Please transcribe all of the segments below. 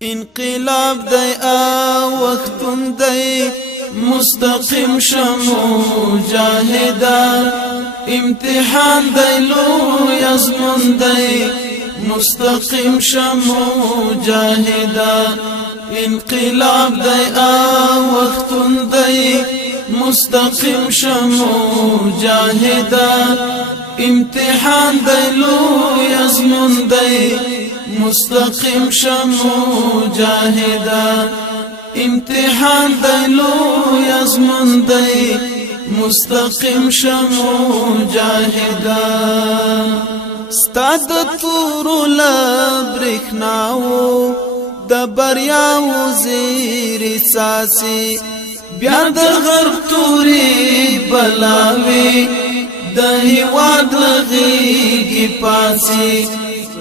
انقلاب دی وختون دی مستقیم شمو جاهدان امتحان دی لوی ازمون دی مستقیم شمو جاهدان انقلاب دی وختون دی مستقیم شمو جاهدان امتحان دی لوی ازمون دی مستقیم شمو جاهدان امتحان دی لوی ازمون دی مستقیم شمو جاهدان ستاد تورو لبرخناو د بریاو زیر ساسی بیا د غرب توری بلاوی د هیواد لغیگی پاسی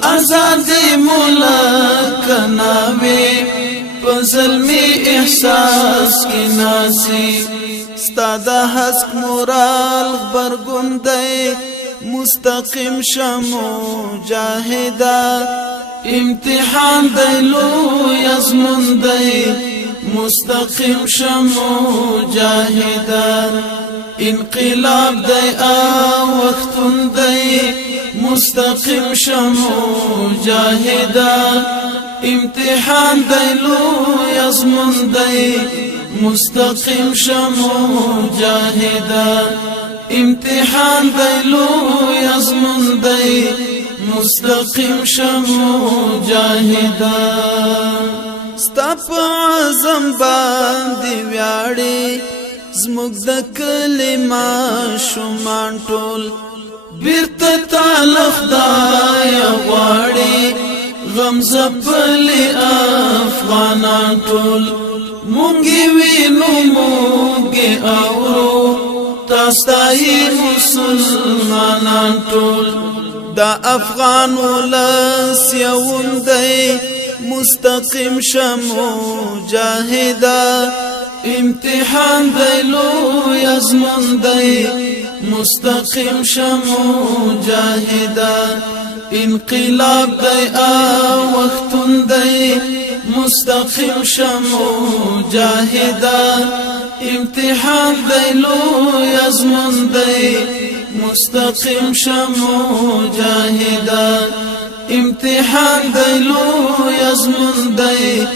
آزادی ملک ناوی پزلمی احساس کی ناسی ستادا حسک مورال غبرگون دی مستقیم شمو جاهدان امتحان دی لوی ازمون دی مستقیم شمو جاهدان انقلاب دی وختون دی مستقیم شمو جاهدان امتحان دی لوی ازمون دی مستقیم شمو جاهدان امتحان دی لوی ازمون دی مستقیم شمو جاهدان ستا په عزم باندې ویاړې زموږ د کلي ماشومان ټول بیرته تعالی خدایه غواړي غم ځپلي افغانان ټول مونږ وینو مونږ اورو تاسو مسلمانان ټول دا افغان ولس یوون دی مستقیم شمو جاهدان امتحان دی لوی ازمون دی مستقیم شمو جاهدان انقلاب دی وختون دی مستقیم شمو جاهدان امتحان دی لوی ازمون دی مستقیم شمو جاهدان امتحان دی لوی ازمون دی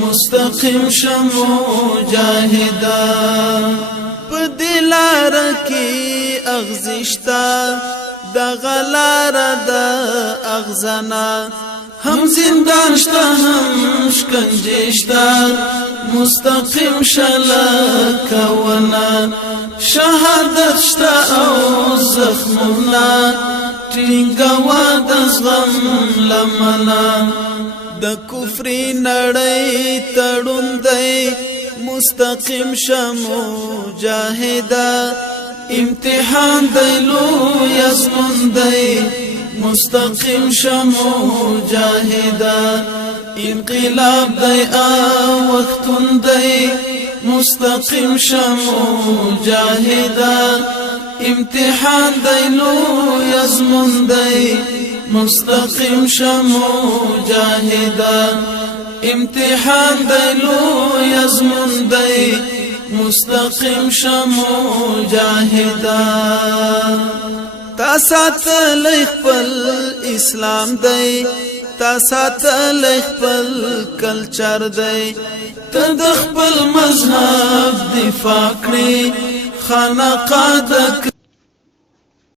مستقیم شمو جاهدان په دلار کې اغزشتا د غلار د اغزنا هم زندان شتا هم شکنجه شتا مستقیم شلکونا شهادت شتا او زخمنا ټینګوا د زغم لمنا د کفر نړۍ تړون دی مستقیم شمو جاهدان امتحان دی لوی ازمون دی مستقیم شمو جاهدان انقلاب دی وختون دی مستقیم شمو جاهدان امتحان دی لوی ازمون دی مستقیم شمو جاهدان امتحان دی لوی ازمون دی مستقیم شمو جاهدان تا ساتل خپل اسلام دی تا ساتل خپل کلچر دی ته د خپل مذهب دفاع کړې خانقاه د